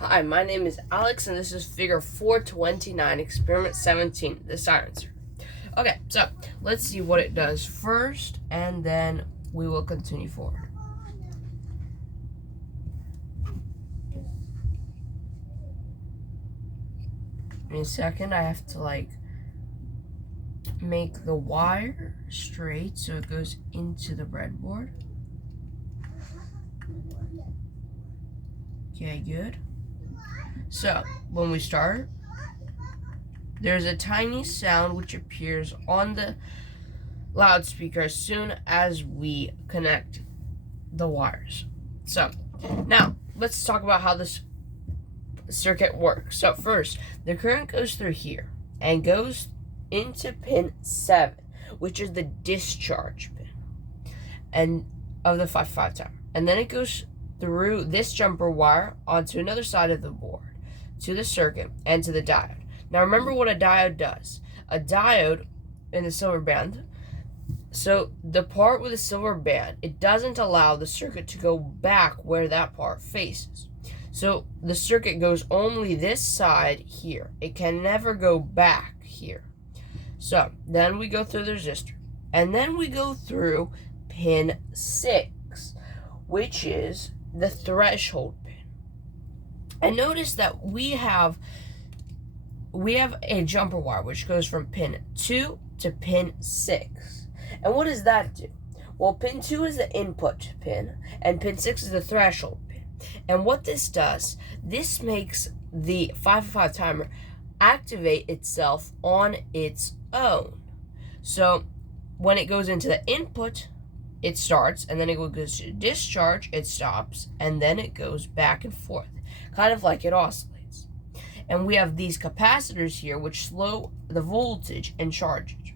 Hi, my name is Alex, and this is figure 429, experiment 17, the silencer. Okay, so let's see what it does first, and then we will continue forward. In a second, I have to make the wire straight so it goes into the breadboard. Okay, good. So, when we start, there's a tiny sound which appears on the loudspeaker as soon as we connect the wires. So, now, let's talk about how this circuit works. So first, the current goes through here and goes into pin 7, which is the discharge pin and of the 555 timer. And then it goes through this jumper wire onto another side of the board, to the circuit, and to the diode. Now remember what a diode does. A diode in the silver band, so the part with the silver band, it doesn't allow the circuit to go back where that part faces. So the circuit goes only this side here. It can never go back here. So then we go through the resistor. And then we go through pin 6, which is the threshold pin. And notice that we have a jumper wire which goes from pin 2 to pin 6. And what does that do? Well, pin 2 is the input pin, and pin 6 is the threshold pin. And what this does, this makes the 555 timer activate itself on its own. So when it goes into the input, it starts, and then it goes to discharge, it stops, and then it goes back and forth, kind of like it oscillates. And we have these capacitors here which slow the voltage and charge it.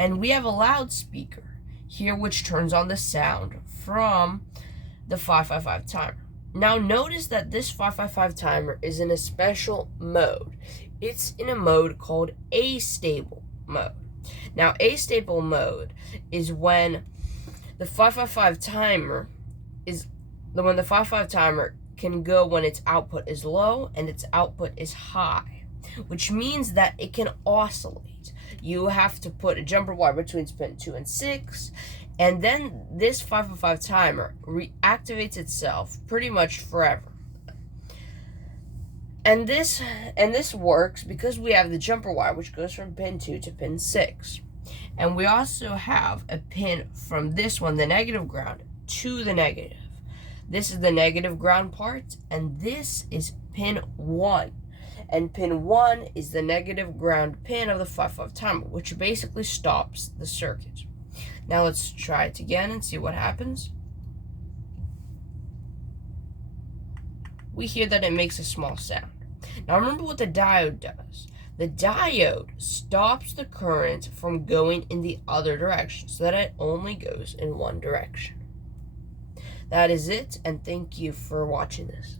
And we have a loudspeaker here which turns on the sound from the 555 timer. Now notice that this 555 timer is in a special mode. It's in a mode called astable mode. Now astable mode is when the 555 timer can go when its output is low and its output is high, which means that it can oscillate. You have to put a jumper wire between pin 2 and 6, and then this 555 timer reactivates itself pretty much forever. And this works because we have the jumper wire which goes from pin 2 to pin 6. And we also have a pin from this one, the negative ground, to the negative. This is the negative ground part, and this is pin 1. And pin 1 is the negative ground pin of the 555 timer, which basically stops the circuit. Now let's try it again and see what happens. We hear that it makes a small sound. Now remember what the diode does. The diode stops the current from going in the other direction so that it only goes in one direction. That is it, and thank you for watching this.